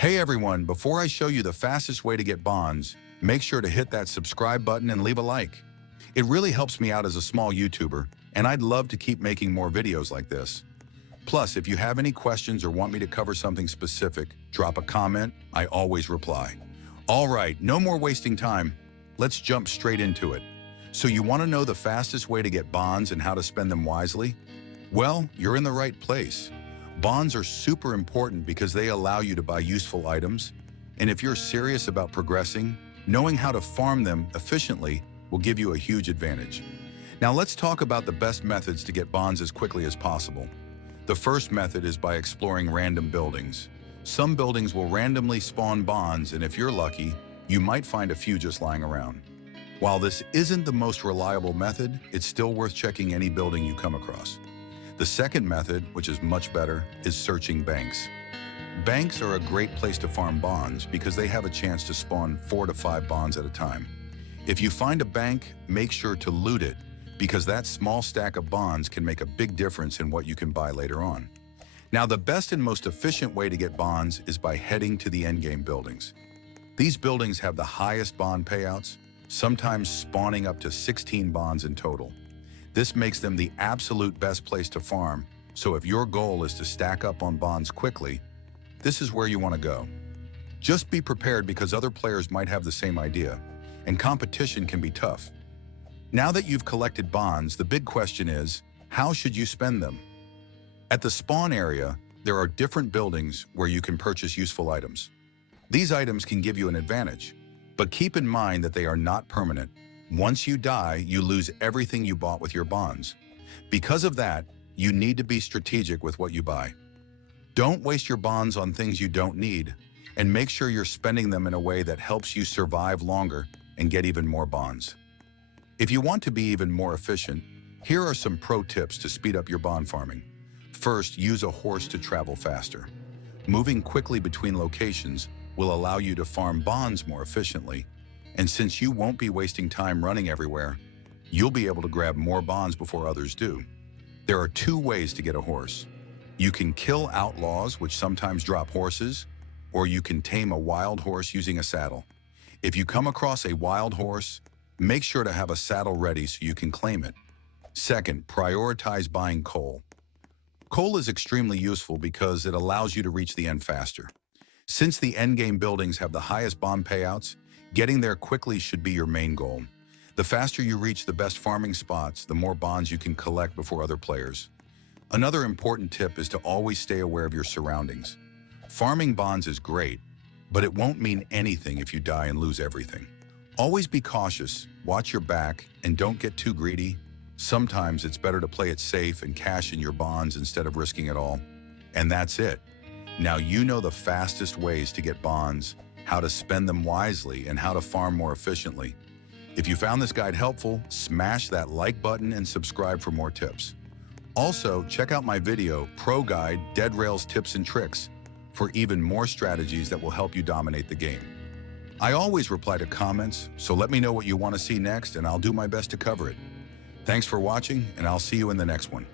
Hey everyone, before I show you the fastest way to get bonds, make sure to hit that subscribe button and leave a like. It really helps me out as a small YouTuber, and I'd love to keep making more videos like this. Plus, if you have any questions or want me to cover something specific, drop a comment, I always reply. All right, no more wasting time. Let's jump straight into it. So you want to know the fastest way to get bonds and how to spend them wisely? Well, you're in the right place. Bonds are super important because they allow you to buy useful items, and if you're serious about progressing, knowing how to farm them efficiently will give you a huge advantage. Now let's talk about the best methods to get bonds as quickly as possible. The first method is by exploring random buildings. Some buildings will randomly spawn bonds, and if you're lucky, you might find a few just lying around. While this isn't the most reliable method, it's still worth checking any building you come across. The second method, which is much better, is searching banks. Banks are a great place to farm bonds because they have a chance to spawn 4 to 5 bonds at a time. If you find a bank, make sure to loot it because that small stack of bonds can make a big difference in what you can buy later on. Now, the best and most efficient way to get bonds is by heading to the endgame buildings. These buildings have the highest bond payouts, sometimes spawning up to 16 bonds in total. This makes them the absolute best place to farm, so if your goal is to stack up on bonds quickly, this is where you want to go. Just be prepared because other players might have the same idea, and competition can be tough. Now that you've collected bonds, the big question is, how should you spend them? At the spawn area, there are different buildings where you can purchase useful items. These items can give you an advantage, but keep in mind that they are not permanent. Once you die, you lose everything you bought with your bonds. Because of that, you need to be strategic with what you buy. Don't waste your bonds on things you don't need, and make sure you're spending them in a way that helps you survive longer and get even more bonds. If you want to be even more efficient, here are some pro tips to speed up your bond farming. First, use a horse to travel faster. Moving quickly between locations will allow you to farm bonds more efficiently. And since you won't be wasting time running everywhere, you'll be able to grab more bonds before others do. There are 2 ways to get a horse. You can kill outlaws, which sometimes drop horses, or you can tame a wild horse using a saddle. If you come across a wild horse, make sure to have a saddle ready so you can claim it. Second, prioritize buying coal. Coal is extremely useful because it allows you to reach the end faster. Since the endgame buildings have the highest bond payouts, getting there quickly should be your main goal. The faster you reach the best farming spots, the more bonds you can collect before other players. Another important tip is to always stay aware of your surroundings. Farming bonds is great, but it won't mean anything if you die and lose everything. Always be cautious, watch your back, and don't get too greedy. Sometimes it's better to play it safe and cash in your bonds instead of risking it all. And that's it. Now you know the fastest ways to get bonds, how to spend them wisely, and how to farm more efficiently. If you found this guide helpful, smash that like button and subscribe for more tips. Also, check out my video, Pro Guide, Dead Rails Tips and Tricks, for even more strategies that will help you dominate the game. I always reply to comments, so let me know what you want to see next and I'll do my best to cover it. Thanks for watching, and I'll see you in the next one.